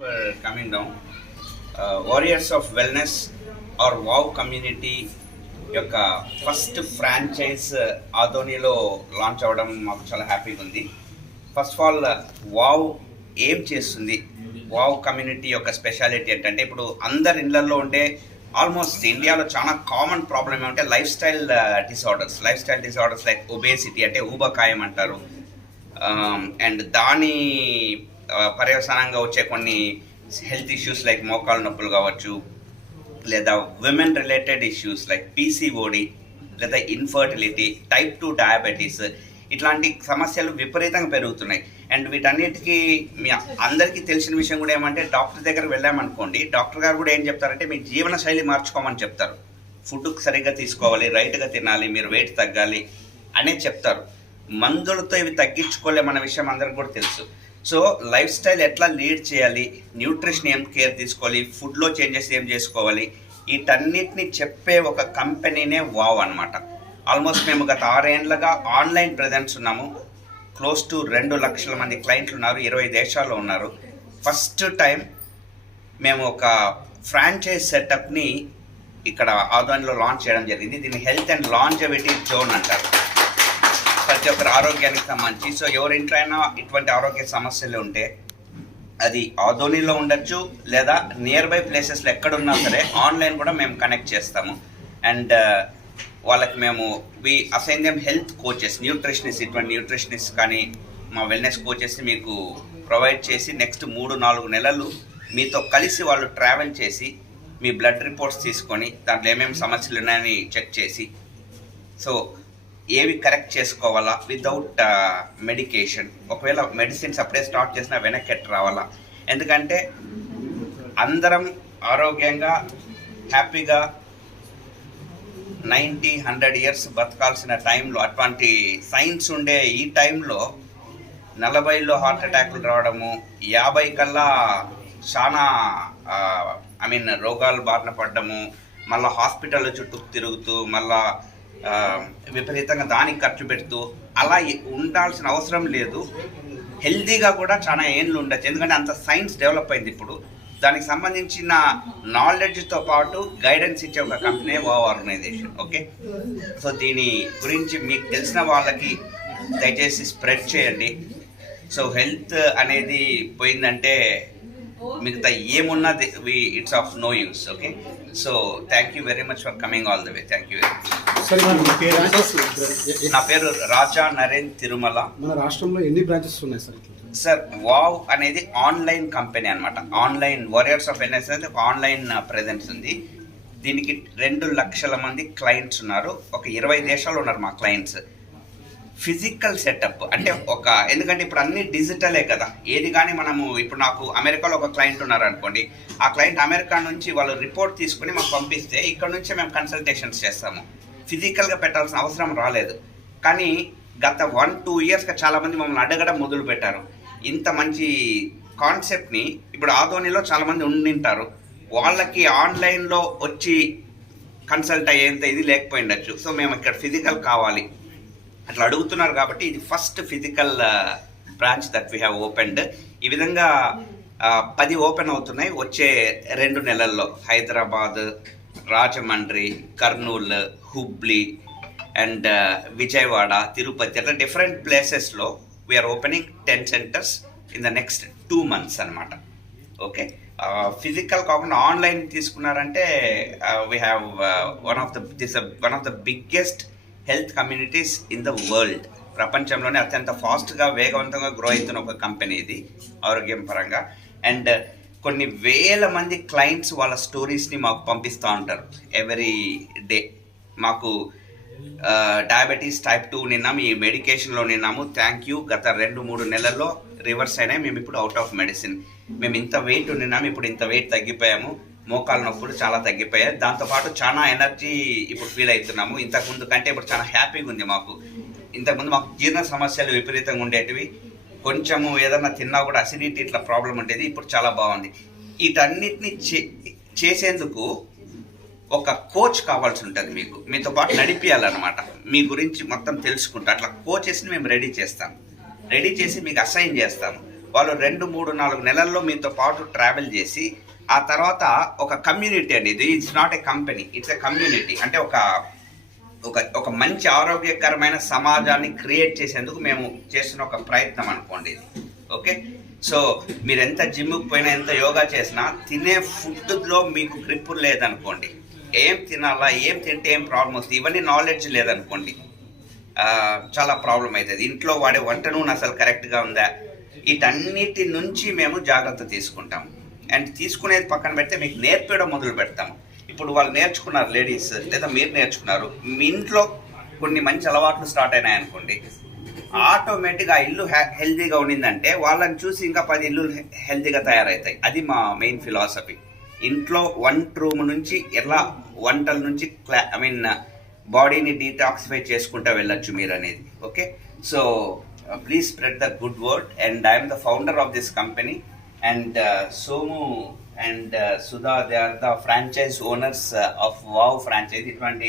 for coming down. Uh, Warriors of Wellness వావ్ community యొక్క first franchise uh, ఆధోనిలో launch అవ్వడం మాకు చాలా హ్యాపీగా ఉంది. ఫస్ట్ ఆఫ్ ఆల్ వావ్ ఏం చేస్తుంది? వావ్ కమ్యూనిటీ యొక్క స్పెషాలిటీ ఏంటంటే ఇప్పుడు అందరి ఇళ్ళలో ఉండే ఆల్మోస్ట్ ఇండియాలో చాలా కామన్ ప్రాబ్లమ్ ఏమంటే life style disorders life style disorders like obesity అంటే ఊబకాయం అంటారు. Um, అండ్ దాని పర్యవసానంగా వచ్చే కొన్ని హెల్త్ ఇష్యూస్ లైక్ మోకాలు నొప్పులు కావచ్చు లేదా women related issues like PCOD లేదా ఇన్ఫర్టిలిటీ టైప్ టూ డయాబెటీస్ ఇట్లాంటి సమస్యలు విపరీతంగా పెరుగుతున్నాయి. అండ్ వీటన్నిటికీ మీ అందరికీ తెలిసిన విషయం కూడా ఏమంటే డాక్టర్ దగ్గర వెళ్ళామనుకోండి డాక్టర్ గారు కూడా ఏం చెప్తారంటే మీ జీవన శైలి మార్చుకోమని చెప్తారు. ఫుడ్ సరిగ్గా తీసుకోవాలి రైట్గా తినాలి మీరు వెయిట్ తగ్గాలి అనే చెప్తారు. మందులతో ఇవి తగ్గించుకోలేమన్న విషయం అందరికి కూడా తెలుసు. సో లైఫ్ స్టైల్ ఎట్లా లీడ్ చేయాలి న్యూట్రిషన్ ఏం కేర్ తీసుకోవాలి ఫుడ్లో చేంజెస్ ఏం చేసుకోవాలి వీటన్నిటిని చెప్పే ఒక కంపెనీనే వావ్ అనమాట ఆల్మోస్ట్ మేము గత ఆరేండ్లుగా ఆన్లైన్ ప్రజెన్స్ ఉన్నాము. క్లోజ్ టు రెండు లక్షల మంది క్లయింట్లు ఉన్నారు ఇరవై దేశాల్లో ఉన్నారు. ఫస్ట్ టైం మేము ఒక ఫ్రాంచైజ్ సెటప్ని ఇక్కడ ఆధ్వర్యంలో లాంచ్ చేయడం జరిగింది. దీన్ని హెల్త్ అండ్ లాంజవిటీ జోన్ అంటారు. ప్రతి ఒక్కరి ఆరోగ్యానికి సంబంధించి. సో ఎవరి ఇంట్లో అయినా ఇటువంటి ఆరోగ్య సమస్యలు ఉంటే అది ఆధోనిలో ఉండొచ్చు లేదా నియర్ బై ప్లేసెస్లో ఎక్కడున్నా సరే ఆన్లైన్ కూడా మేము కనెక్ట్ చేస్తాము. అండ్ uh, వాళ్ళకి మేము we assign them health coaches nutritionist ఇటువంటి న్యూట్రిషనిస్ట్ కానీ మా వెల్నెస్ కోచెస్ మీకు ప్రొవైడ్ చేసి నెక్స్ట్ మూడు నాలుగు నెలలు మీతో కలిసి వాళ్ళు ట్రావెల్ చేసి మీ బ్లడ్ రిపోర్ట్స్ తీసుకొని దాంట్లో ఏమేమి సమస్యలు ఉన్నాయని చెక్ చేసి. సో ఏవి కరెక్ట్ చేసుకోవాలా వితౌట్ మెడికేషన్ ఒకవేళ మెడిసిన్స్ అప్పుడే స్టార్ట్ చేసినా వెనక్కి రావాలా? ఎందుకంటే అందరం ఆరోగ్యంగా హ్యాపీగా నైంటీ హండ్రెడ్ ఇయర్స్ బతకాల్సిన టైంలో అటువంటి సైన్స్ ఉండే ఈ టైంలో నలభైలో హార్ట్ అటాక్లు రావడము యాభై కల్లా చాలా ఐ మీన్ రోగాలు బారిన పడ్డము మళ్ళీ హాస్పిటల్ చుట్టూ తిరుగుతూ మళ్ళా విపరీతంగా దానికి ఖర్చు పెడుతూ అలా ఉండాల్సిన అవసరం లేదు. హెల్తీగా కూడా చాలా ఏండ్లు ఉండొచ్చు. ఎందుకంటే అంత సైన్స్ డెవలప్ అయింది ఇప్పుడు. దానికి సంబంధించిన నాలెడ్జ్తో పాటు గైడెన్స్ ఇచ్చే ఒక కంపెనీ ఓ ఆర్గనైజేషన్ ఓకే సో దీని గురించి మీకు తెలిసిన వాళ్ళకి దయచేసి స్ప్రెడ్ చేయండి. సో హెల్త్ అనేది పోయిందంటే మిగతా ఏమున్నది it's of no use okay so thank you very much for coming all the way thank you నా పేరు రాజా నరేన్ తిరుమల. మన రాష్ట్రంలో ఎన్ని బ్రాంచెస్ ఉన్నాయి సార్ సార్ వావ్ అనేది ఆన్లైన్ కంపెనీ అనమాట ఆన్లైన్ వారియర్స్ ఆఫ్ ఎన్ఎస్ అనేది ఒక ఆన్లైన్ ప్రెజెన్స్ ఉంది. దీనికి రెండు లక్షల మంది క్లయింట్స్ ఉన్నారు. ఒక ఇరవై దేశాలు ఉన్నారు మా క్లయింట్స్. Physical setup. అంటే ఒక ఎందుకంటే ఇప్పుడు అన్ని డిజిటలే కదా. ఏది కానీ మనము ఇప్పుడు నాకు అమెరికాలో ఒక క్లయింట్ ఉన్నారు అనుకోండి ఆ క్లయింట్ అమెరికా నుంచి వాళ్ళు రిపోర్ట్ తీసుకుని మాకు పంపిస్తే ఇక్కడ నుంచే మేము కన్సల్టేషన్స్ చేస్తాము. ఫిజికల్గా పెట్టాల్సిన అవసరం రాలేదు. కానీ గత వన్ టూ ఇయర్స్గా చాలామంది మమ్మల్ని అడగడం మొదలు పెట్టారు. ఇంత మంచి కాన్సెప్ట్ని ఇప్పుడు ఆదోనిలో చాలామంది ఉండింటారు. వాళ్ళకి ఆన్లైన్లో వచ్చి కన్సల్ట్ అయ్యేంత ఇది లేకపోయిండొచ్చు సో మేము ఇక్కడ ఫిజికల్ కావాలి. అట్లా అడుగుతున్నారు కాబట్టి ఇది first physical branch that we have opened ఈ విధంగా పది ఓపెన్ అవుతున్నాయి. వచ్చే రెండు నెలల్లో హైదరాబాద్ రాజమండ్రి కర్నూలు హుబ్లీ అండ్ uh, విజయవాడ తిరుపతి అట్లా డిఫరెంట్ ప్లేసెస్లో we are opening ten centers in the next two months అనమాట ఓకే ఫిజికల్ కాకుండా ఆన్లైన్ తీసుకున్నారంటే we have one of the this one of the biggest health communities in the world. ప్రపంచంలోనే అత్యంత ఫాస్ట్గా వేగవంతంగా grow అవుతున్న ఒక కంపెనీ ఇది ఆరోగ్యం పరంగా. అండ్ కొన్ని వేల మంది క్లయింట్స్ వాళ్ళ స్టోరీస్ని మాకు పంపిస్తూ ఉంటారు. Every day. మాకు డయాబెటీస్ టైప్ టూ నిన్నాము ఈ మెడికేషన్లో నిన్నాము. Thank you. గత రెండు మూడు నెలల్లో రివర్స్ అయినాయి. మేము ఇప్పుడు అవుట్ ఆఫ్ మెడిసిన్. మేము ఇంత వెయిట్ ఉన్నాము ఇప్పుడు ఇంత వెయిట్ తగ్గిపోయాము. మోకాలు నొప్పులు చాలా తగ్గిపోయాయి. దాంతోపాటు చాలా ఎనర్జీ ఇప్పుడు ఫీల్ అవుతున్నాము. ఇంతకుముందు కంటే ఇప్పుడు చాలా హ్యాపీగా ఉంది మాకు. ఇంతకుముందు మాకు జీర్ణ సమస్యలు విపరీతంగా ఉండేటివి. కొంచెము ఏదన్నా తిన్నా కూడా అసిడిటీ ఇట్లా ప్రాబ్లం ఉండేది. ఇప్పుడు చాలా బాగుంది. వీటన్నిటిని చే చేసేందుకు ఒక కోచ్ కావాల్సి ఉంటుంది మీకు. మీతో పాటు నడిపించాలన్నమాట మీ గురించి మొత్తం తెలుసుకుంటా. అట్లా కోచెస్ని మేము రెడీ చేస్తాం. రెడీ చేసి మీకు అసైన్ చేస్తాము. వాళ్ళు రెండు మూడు నాలుగు నెలల్లో మీతో పాటు ట్రావెల్ చేసి ఆ తర్వాత ఒక కమ్యూనిటీ అండి ఇది it's not a company it's a community అంటే ఒక ఒక ఒక మంచి ఆరోగ్యకరమైన సమాజాన్ని క్రియేట్ చేసేందుకు మేము చేస్తున్న ఒక ప్రయత్నం అనుకోండి ఇది. ఓకే సో మీరు ఎంత జిమ్కి పోయినా ఎంత యోగా చేసినా తినే ఫుడ్లో మీకు గ్రిప్ లేదనుకోండి ఏం తినాలా ఏం తింటే ఏం ప్రాబ్లం వస్తుంది ఇవన్నీ నాలెడ్జ్ లేదనుకోండి చాలా ప్రాబ్లం అవుతుంది ఇంట్లో వాడే వంట నూనె అసలు కరెక్ట్గా ఉందా? వీటన్నిటి నుంచి మేము జాగ్రత్త తీసుకుంటాం అండ్ తీసుకునేది పక్కన పెడితే మీకు నేర్పడం మొదలు పెడతాము ఇప్పుడు వాళ్ళు నేర్చుకున్నారు లేడీస్ లేదా మీరు నేర్చుకున్నారు మీ ఇంట్లో కొన్ని మంచి అలవాట్లు స్టార్ట్ అయినాయి అనుకోండి. ఆటోమేటిక్గా ఇల్లు హెల్దీగా హెల్తీగా ఉండిందంటే వాళ్ళని చూసి ఇంకా పది ఇల్లు హెల్దీగా హెల్తీగా తయారవుతాయి అది మా మెయిన్ ఫిలాసఫీ. ఇంట్లో వంట రూమ్ నుంచి ఎలా వంటల నుంచి క్లా ఐ మీన్ బాడీని డీటాక్సిఫై చేసుకుంటూ వెళ్ళొచ్చు మీరు అనేది okay? So please spread the good word and I'm the founder of this company. And Somu and Sudha they are the franchise owners of wow franchise ఇటువంటి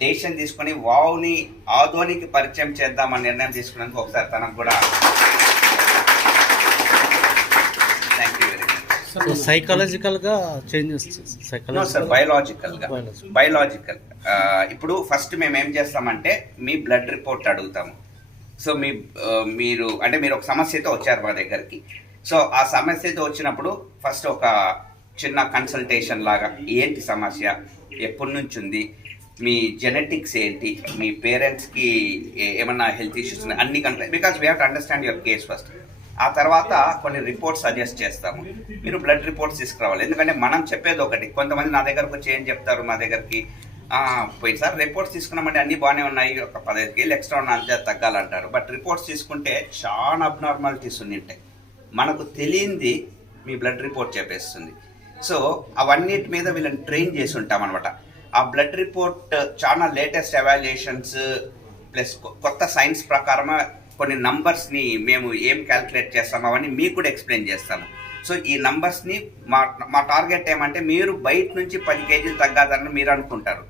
డెసిషన్ తీసుకొని వావ్ని ఆధోనికి పరిచయం చేద్దామని నిర్ణయం తీసుకున్నందుకు ఒకసారి తనకు కూడా thank you very much changes no sir psychological బయలాజికల్గా Biological. Biological ఇప్పుడు ఫస్ట్ మేము ఏం చేస్తామంటే మీ బ్లడ్ రిపోర్ట్ అడుగుతాము. సో మీ ఆ, మీరు అంటే మీరు ఒక సమస్యతో వచ్చారు మా దగ్గరికి. సో ఆ సమస్యతో వచ్చినప్పుడు ఫస్ట్ ఒక చిన్న కన్సల్టేషన్ లాగా ఏంటి సమస్య? ఎప్పటి నుంచి ఉంది? మీ జెనెటిక్స్ ఏంటి? మీ పేరెంట్స్కి ఏమన్నా హెల్త్ ఇష్యూస్ ఉన్నాయి? అన్ని కంటే because we have to understand your case first ఆ తర్వాత కొన్ని రిపోర్ట్స్ సజెస్ట్ చేస్తాము. మీరు బ్లడ్ రిపోర్ట్స్ తీసుకురావాలి. ఎందుకంటే మనం చెప్పేది ఒకటి కొంతమంది నా దగ్గరకు వచ్చి ఏం చెప్తారు మా దగ్గరికి? "ఆ, పోయినసారి రిపోర్ట్స్ తీసుకున్నామంటే అన్ని బాగానే ఉన్నాయి ఒక పదహైదు కేళ్ళు ఎక్స్ట్రా ఉన్న అంతే తగ్గాలంటారు. బట్ రిపోర్ట్స్ తీసుకుంటే చాలా అబ్నార్మాలిటీస్ ఉంటాయి మనకు తెలియంది మీ బ్లడ్ రిపోర్ట్ చెప్పేస్తుంది. సో అవన్నిటి మీద వీళ్ళని ట్రైన్ చేసి ఉంటాం అనమాట ఆ బ్లడ్ రిపోర్ట్ చాలా లేటెస్ట్ ఎవాల్యుయేషన్స్ ప్లస్ కొత్త సైన్స్ ప్రకారం కొన్ని నంబర్స్ని మేము ఏం క్యాల్కులేట్ చేస్తాము అవన్నీ మీకు కూడా ఎక్స్ప్లెయిన్ చేస్తాము. సో ఈ నంబర్స్ని మా మా టార్గెట్ ఏమంటే మీరు బయట నుంచి పది కేజీలు తగ్గాదని మీరు అనుకుంటారు.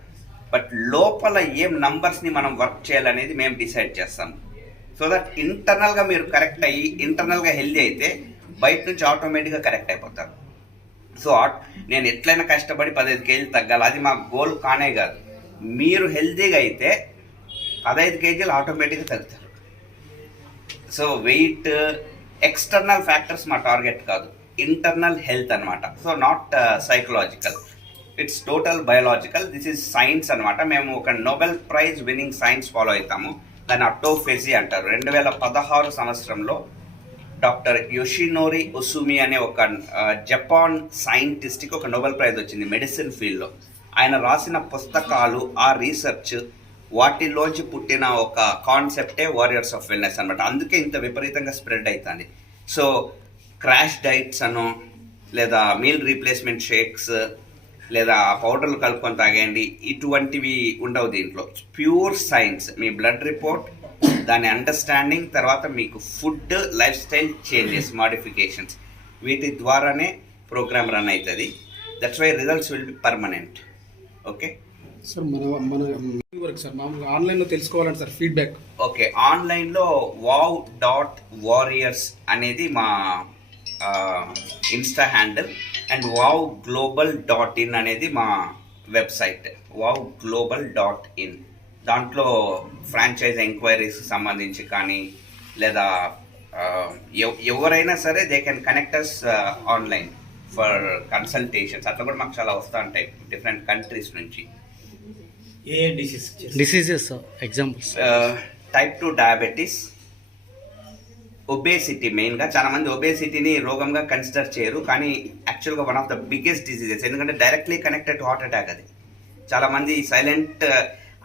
బట్ లోపల ఏం నంబర్స్ని మనం వర్క్ చేయాలనేది మేము డిసైడ్ చేస్తాము. సో దట్ ఇంటర్నల్గా మీరు కరెక్ట్ అయ్యి ఇంటర్నల్గా హెల్దీ అయితే బయట నుంచి ఆటోమేటిక్గా కరెక్ట్ అయిపోతారు. సో నేను ఎట్లయినా కష్టపడి పదహైదు కేజీలు తగ్గాలి అది మా గోల్ కానే కాదు. మీరు హెల్దీగా అయితే పదహైదు కేజీలు ఆటోమేటిక్గా తగ్గుతారు. సో వెయిట్ ఎక్స్టర్నల్ ఫ్యాక్టర్స్ మా టార్గెట్ కాదు. ఇంటర్నల్ హెల్త్ అనమాట so not psychological it's total biological this is science అనమాట మేము ఒక Nobel prize winning science follow అవుతాము. దాన్ని అటోఫెజీ అంటారు. రెండు వేల పదహారు సంవత్సరంలో డాక్టర్ యోషినోరి ఒసుమి అనే ఒక జపాన్ సైంటిస్ట్కి ఒక నోబెల్ ప్రైజ్ వచ్చింది మెడిసిన్ ఫీల్డ్లో. ఆయన రాసిన పుస్తకాలు ఆ రీసెర్చ్ వాటిలోంచి పుట్టిన ఒక కాన్సెప్టే వారియర్స్ ఆఫ్ వెల్నెస్ అనమాట అందుకే ఇంత విపరీతంగా స్ప్రెడ్ అవుతుంది సో క్రాష్ డైట్స్ అను లేదా మీల్ రీప్లేస్మెంట్ షేక్స్ లేదా పౌడర్లు కలుపుకొని తాగేయండి. ఇటువంటివి ఉండవు దీంట్లో. Pure science. మీ బ్లడ్ రిపోర్ట్ దాని అండర్స్టాండింగ్ తర్వాత మీకు food life style changes modifications. వీటి ద్వారానే ప్రోగ్రామ్ రన్ అవుతుంది. That's why results will be permanent okay sir మన మన వరకు సార్ మామూలుగా ఆన్లైన్లో తెలుసుకోవాలంటే సార్ ఫీడ్బ్యాక్. ఓకే ఆన్లైన్లో వావ్ డాట్ వారియర్స్ అనేది మా ఇన్స్టా హ్యాండిల్. అండ్ వావ్ గ్లోబల్ డాట్ ఇన్ అనేది మా వెబ్సైట్. వావ్ గ్లోబల్ డాట్ ఇన్ దాంట్లో ఫ్రాంచైజ్ ఎంక్వైరీస్ సంబంధించి కానీ లేదా ఎవరైనా సరే they can connect us online for consultations అట్లా కూడా మాకు చాలా వస్తూ ఉంటాయి డిఫరెంట్ కంట్రీస్ నుంచి. A disease diseases examples type two diabetes obesity మెయిన్గా చాలా మంది ఒబేసిటీని రోగంగా కన్సిడర్ చేయరు. కానీ యాక్చువల్గా one of the biggest diseases ఎందుకంటే directly connected to heart attack అది. చాలా మంది సైలెంట్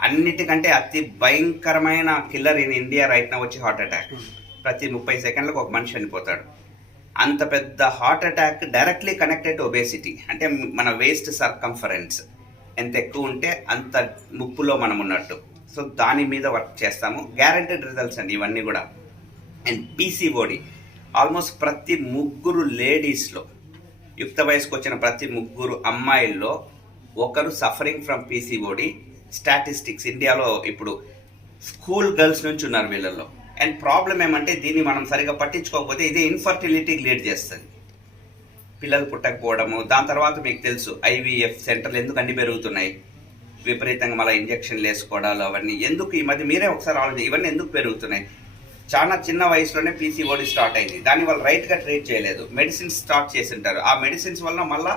అన్నిటికంటే అతి భయంకరమైన కిల్లర్ ఇన్ ఇండియా రైట్ నా వచ్చి హార్ట్ అటాక్ ప్రతి ముప్పై సెకండ్లకు ఒక మనిషి చనిపోతాడు. అంత పెద్ద heart attack directly connected obesity అంటే మన వేస్ట్ సర్కంఫరెన్స్ ఎంత ఎక్కువ ఉంటే అంత ముప్పులో మనం ఉన్నట్టు. సో దాని మీద వర్క్ చేస్తాము. గ్యారంటెడ్ రిజల్ట్స్ అండి ఇవన్నీ కూడా. అండ్ పీసీఓడి ఆల్మోస్ట్ ప్రతి ముగ్గురు లేడీస్లో యుక్త వయసుకు వచ్చిన ప్రతి ముగ్గురు అమ్మాయిల్లో ఒకరు సఫరింగ్ ఫ్రమ్ పీసీఓడి స్టాటిస్టిక్స్ ఇండియాలో ఇప్పుడు స్కూల్ గర్ల్స్ నుంచి ఉన్నారు వీళ్ళల్లో. అండ్ ప్రాబ్లం ఏమంటే దీన్ని మనం సరిగా పట్టించుకోకపోతే ఇది ఇన్ఫర్టిలిటీకి లీడ్ చేస్తుంది. పిల్లలు పుట్టకపోవడము దాని తర్వాత మీకు తెలుసు ఐవీఎఫ్ సెంటర్లు ఎందుకు అన్ని పెరుగుతున్నాయి? విపరీతంగా మళ్ళీ ఇంజక్షన్లు వేసుకోవడాలు అవన్నీ. ఎందుకు ఈ మధ్య మీరే ఒకసారి ఆలోచన ఇవన్నీ ఎందుకు పెరుగుతున్నాయి? చాలా చిన్న వయసులోనే పీసీఓడి స్టార్ట్ అయింది. దాన్ని వాళ్ళు రైట్గా ట్రీట్ చేయలేదు. మెడిసిన్స్ స్టార్ట్ చేసి ఉంటారు ఆ మెడిసిన్స్ వల్ల మళ్ళా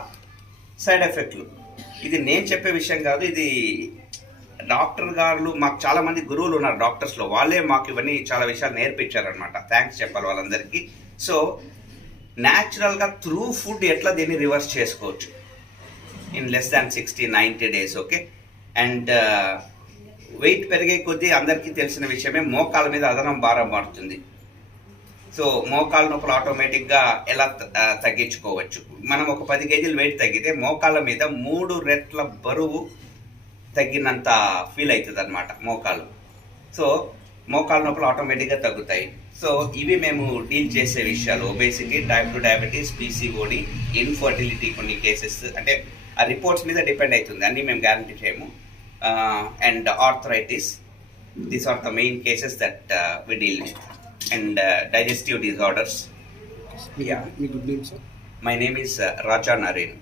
సైడ్ ఎఫెక్ట్లు ఇది నేను చెప్పే విషయం కాదు. ఇది డాక్టర్ గారు మాకు చాలా మంది గురువులు ఉన్నారు డాక్టర్స్లో వాళ్ళే మాకు ఇవన్నీ చాలా విషయాలు నేర్పించారనమాట థ్యాంక్స్ చెప్పాలి వాళ్ళందరికీ. సో న్యాచురల్గా త్రూ ఫుడ్ ఎట్లా దీన్ని రివర్స్ చేసుకోవచ్చు? In less than sixty ninety days okay and weight పెరిగే కొద్దీ అందరికీ తెలిసిన విషయమే మోకాల మీద అదనం భారం మారుతుంది సో మోకాళ్ళ నొప్పులు ఆటోమేటిక్గా ఎలా తగ్గించుకోవచ్చు? మనం ఒక పది కేజీలు వెయిట్ తగ్గితే మోకాళ్ళ మీద మూడు రెట్ల బరువు తగ్గినంత ఫీల్ అవుతుంది అనమాట మోకాలు సో మోకాళ్ళ నొప్పులు ఆటోమేటిక్గా తగ్గుతాయి. సో ఇవి మేము డీల్ చేసే విషయాలు. Obesity type two diabetes PCOD infertility కొన్ని కేసెస్. అంటే ఆ రిపోర్ట్స్ మీద డిపెండ్ అవుతుంది అన్నీ మేము గ్యారంటీ చేయము. Uh, and arthritis. These are the main cases that uh, we deal with. And uh, digestive disorders. Yeah. Good name, sir? My name is uh, Raja Naren.